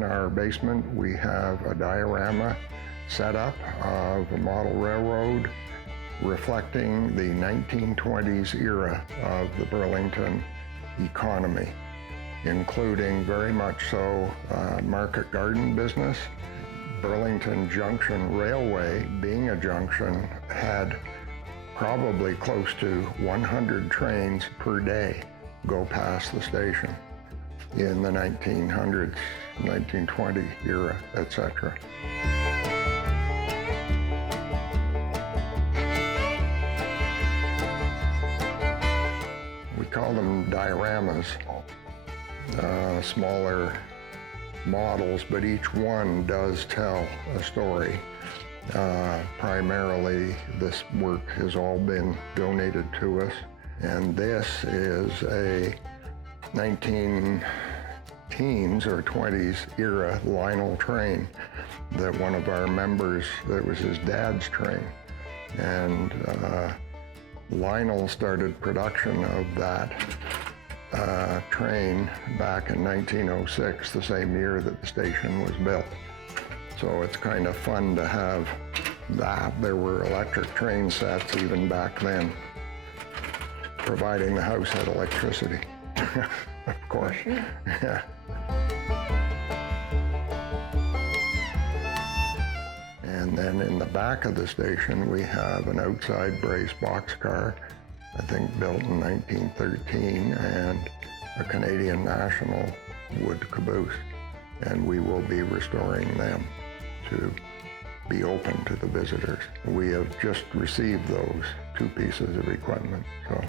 in our basement, we have a diorama set up of a model railroad reflecting the 1920s era of the Burlington economy, including very much so market garden business. Burlington Junction Railway, being a junction, had probably close to 100 trains per day go past the station in the 1900s, 1920 era, etc. We call them dioramas, smaller models, but each one does tell a story. Primarily, this work has all been donated to us, and this is a 19-teens or 20s era Lionel train that one of our members, that was his dad's train. And Lionel started production of that train back in 1906, the same year that the station was built. So it's kind of fun to have that. There were electric train sets even back then, providing the house had electricity, of course. Yeah. And then in the back of the station, we have an outside brace boxcar, I think built in 1913, and a Canadian National wood caboose. And we will be restoring them to be open to the visitors. We have just received those two pieces of equipment, so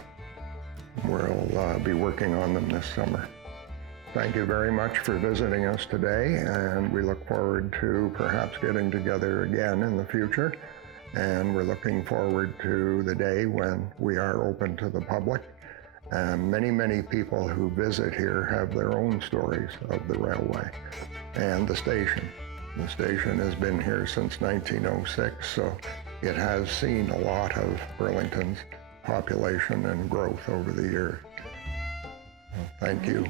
we'll be working on them this summer. Thank you very much for visiting us today, and we look forward to perhaps getting together again in the future. And we're looking forward to the day when we are open to the public. And many people who visit here have their own stories of the railway and the station. The station has been here since 1906, so it has seen a lot of Burlington's population and growth over the years. Thank you.